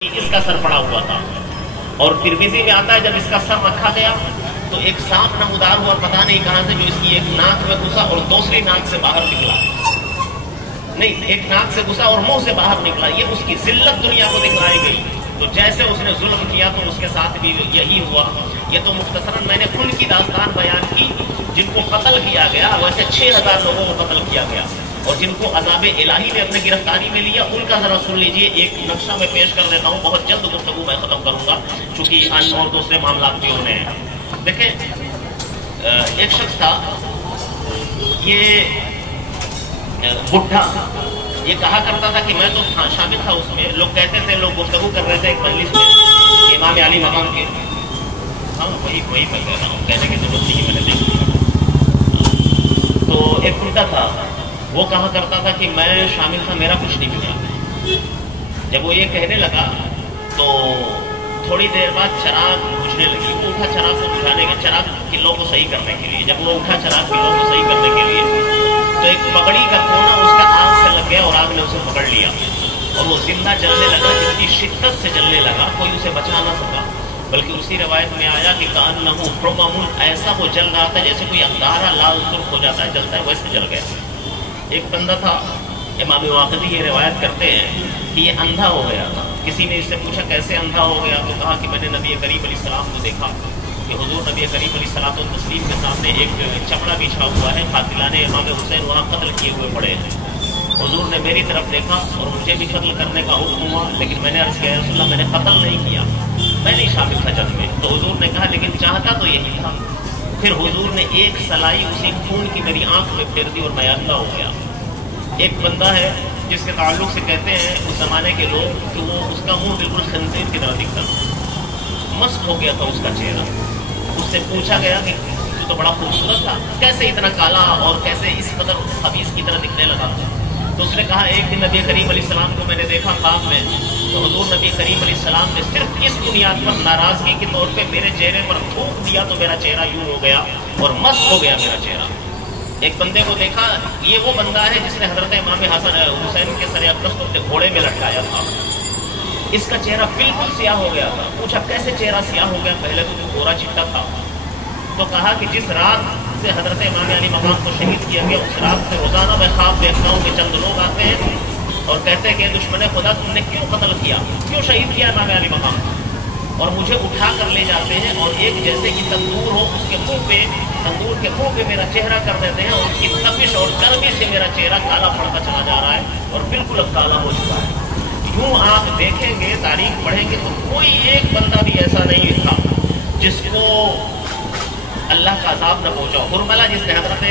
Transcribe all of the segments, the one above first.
اس کا سر پڑا ہوا تھا، اور ترمذی میں آتا ہے جب اس کا سر رکھا گیا تو ایک سانپ نمودار ہوا پتہ نہیں کہاں سے، جو اس کی ایک ناک میں گھسا اور دوسری ناک سے باہر نکلا، نہیں ایک ناک سے گھسا اور منہ سے باہر نکلا۔ یہ اس کی ذلت دنیا کو دکھائی گئی۔ تو جیسے اس نے ظلم کیا تو اس کے ساتھ بھی یہی ہوا۔ یہ تو مختصراً میں نے ان کی داستان بیان کی جن کو قتل کیا گیا، ویسے 6000 لوگوں کو قتل کیا گیا، اور جن کو عذاب الہی نے اپنے گرفتاری میں لیا ان کا ذرا سن لیجئے۔ ایک نقشہ میں پیش کر دیتا ہوں، بہت جلد گفتگو میں ختم کروں گا چونکہ اور دوسرے معاملات بھی ہونے ہیں۔ دیکھیں، ایک شخص تھا، یہ بڈھا، یہ کہا کرتا تھا کہ میں تو شامل تھا اس میں، لوگ کہتے تھے، لوگ گفتگو کر رہے تھے ایک مجلس میں کہ امام علی مقام کے، ہاں وہی میں کہہ رہا ہوں، کہنے کی ضرورت نہیں، میں نے دیکھ لیا۔ تو ایک بڈھا تھا، وہ کہا کرتا تھا کہ میں شامل تھا، میرا کچھ نہیں بگڑا۔ جب وہ یہ کہنے لگا تو تھوڑی دیر بعد چراغ بجھنے لگی، وہ اٹھا چراغ کو بجھانے کے، چراغ کلوں کو صحیح کرنے کے لیے۔ جب وہ اٹھا چراغ کلوں کو صحیح کرنے کے لیے تو ایک پگڑی کا کونا اس کا آگ سے لگ گیا اور آگ نے اسے پکڑ لیا، اور وہ زندہ جلنے لگا، جس کی شدت سے جلنے لگا کوئی اسے بچا نہ سکا، بلکہ اسی روایت میں آیا کہ کأنہ حمم، ایسا وہ جل رہا تھا جیسے کوئی اندھارا لال سرخ ہو جاتا ہے، جلتا ہے، ویسے جل گیا۔ ایک بندہ تھا، امام واقدی یہ روایت کرتے ہیں کہ یہ اندھا ہو گیا تھا۔ کسی نے اس سے پوچھا کیسے اندھا ہو گیا، تو کہا کہ میں نے نبی کریم علیہ السلام کو دیکھا کہ حضور نبی کریم علیہ الصلوۃ والتسلیم کے سامنے ایک چمڑا بچھا ہوا ہے، قاتلان امام حسین وہاں قتل کیے ہوئے پڑے ہیں۔ حضور نے میری طرف دیکھا اور مجھے بھی قتل کرنے کا حکم ہوا، لیکن میں نے عرض کیا، یا رسول اللہ میں نے قتل نہیں کیا، میں نہیں شامل تھا جنگ میں۔ تو حضور نے کہا لیکن چاہتا تو یہی تھا۔ پھر حضور نے ایک سلائی اسی خون کی میری آنکھ میں پھیر دی اور میں اندھا ہو گیا۔ ایک بندہ ہے جس کے تعلق سے کہتے ہیں اس زمانے کے لوگ کہ وہ اس کا منہ بالکل خنزیر کی طرح دکھتا، مست ہو گیا تھا اس کا چہرہ۔ اس سے پوچھا گیا کہ تو بڑا خوبصورت تھا، کیسے اتنا کالا اور کیسے اس قدر خبیث کی طرح دکھنے لگا؟ تو اس نے کہا ایک دن نبی کریم علیہ السلام کو میں نے دیکھا خواب میں، تو حضور نبی کریم علیہ السلام نے صرف اس بنیاد پر ناراضگی کے طور پہ میرے چہرے پر تھوک دیا تو میرا چہرہ یوں ہو گیا اور مست ہو گیا میرا چہرہ۔ ایک بندے کو دیکھا، یہ وہ بندہ ہے جس نے حضرت امام حسین کے سر اقدس کو اپنے گھوڑے میں لٹکایا تھا، اس کا چہرہ بالکل سیاہ ہو گیا تھا۔ پوچھا کیسے چہرہ سیاہ ہو گیا، پہلے تو گورا چٹا تھا؟ تو کہا کہ جس رات سے حضرت امام علی مقام کو شہید کیا گیا اس رات سے روزانہ میں خواب دیکھتا ہوں کہ چند لوگ آتے ہیں اور کہتے ہیں کہ دشمن خدا تم نے کیوں قتل کیا، کیوں شہید کیا امام علی مقام، اور مجھے اٹھا کر لے جاتے ہیں اور ایک جیسے کہ تندور ہو اس کے منہ پہ، تندور کے منہ پہ میرا چہرہ کر دیتے ہیں، اور اس کی تپش اور گرمی سے میرا چہرہ کالا پڑتا چلا جا رہا ہے اور بالکل اب کالا ہو چکا ہے۔ یوں آپ دیکھیں گے، تاریخ پڑھیں گے تو کوئی ایک بندہ بھی ایسا نہیں تھا جس کو اللہ کا عذاب نہ پہنچا۔ ہرملہ جس نے حضرت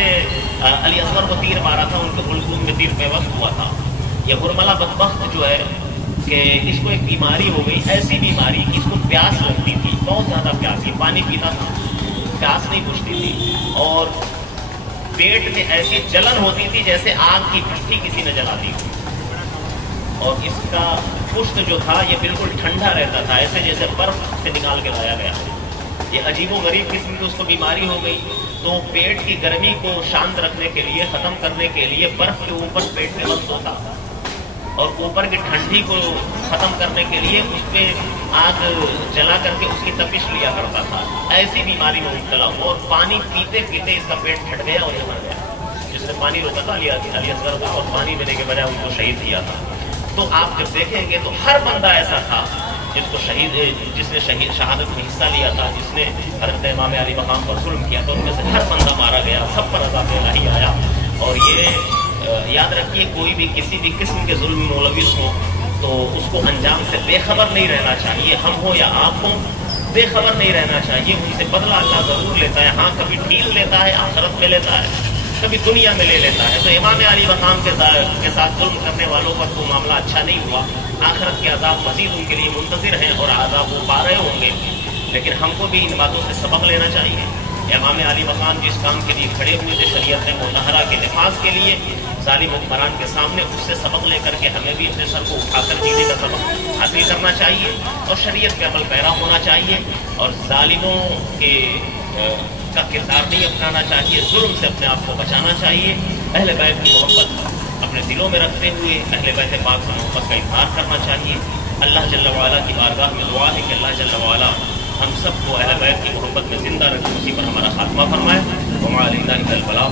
علی اصغر کو تیر مارا تھا، ان کے حلقوم میں تیر پیوست ہوا تھا۔ یہ ہرملہ بدبخت جو ہے کہ اس کو ایک بیماری ہو گئی، ایسی بیماری کہ اس کو پیاس لگتی تھی، بہت زیادہ پیاس، یہ پانی پیتا تھا، پیاس نہیں بجھتی تھی، اور پیٹ میں ایسی جلن ہوتی تھی جیسے آگ کی بھٹی کسی نے جلا دی، اور اس کا پشت جو تھا یہ بالکل ٹھنڈا رہتا تھا، ایسے جیسے برف سے نکال کے لایا گیا۔ یہ عجیب و غریب قسم کی اس کو بیماری ہو گئی، تو پیٹ کی گرمی کو شانت رکھنے کے لیے، ختم کرنے کے لیے برف کے اوپر پیٹ میں بند ہوتا، اور اوپر کی ٹھنڈی کو ختم کرنے کے لیے اس پہ آگ جلا کر کے اس کی تپش لیا کرتا تھا۔ ایسی بیماری میں مبتلا ہوا اور پانی پیتے پیتے اس کا پیٹ پھٹ گیا اور یہ مر گیا۔ جس نے پانی روکا تھا علی اصغر کا، اور پانی دینے کے بجائے ان کو شہید کیا تھا۔ تو آپ جب دیکھیں گے تو ہر بندہ ایسا تھا جس نے شہادت میں حصہ لیا تھا، جس نے حضرت امام علی مقام پر ظلم کیا تھا، ان میں سے ہر بندہ مارا گیا، سب پر عذاب الہی آیا۔ اور یہ یاد رکھیے، کوئی بھی کسی بھی قسم کے ظلم ملوث ہو تو اس کو انجام سے بے خبر نہیں رہنا چاہیے، ہم ہوں یا آپ ہوں، بے خبر نہیں رہنا چاہیے۔ ان سے بدلہ اللہ ضرور لیتا ہے، ہاں کبھی ڈھیل لیتا ہے، آخرت میں لیتا ہے، کبھی دنیا میں لے لیتا ہے۔ تو امام علی مقام کے ساتھ ظلم کرنے والوں پر تو معاملہ اچھا نہیں ہوا، آخرت کے عذاب مزید ان کے لیے منتظر ہیں اور عذاب وہ پا رہے ہوں گے، لیکن ہم کو بھی ان باتوں سے سبق لینا چاہیے۔ امام علی مقام جس کام کے لیے کھڑے ہوئے تھے، شریعت مطہرہ کے نفاذ کے لیے، ظالم حکمران کے سامنے، اس سے سبق لے کر کے ہمیں بھی اپنے سر کو اٹھا کر جینے کا سبق حاصل کرنا چاہیے اور شریعت کے عمل پیرا ہونا چاہیے، اور ظالموں کا کردار نہیں اپنانا چاہیے، ظلم سے اپنے آپ کو بچانا چاہیے، اہل بیت کی محبت اپنے دلوں میں رکھتے ہوئے اہل بیت پاک سے محبت کا اظہار کرنا چاہیے۔ اللہ جل وعلا کی بارگاہ میں دعا ہے کہ اللہ جل وعلا ہم سب کو اہل بیت کی محبت میں زندہ رکھے، اسی پر ہمارا خاتمہ فرمائے۔ وما علینا الا البلاغ۔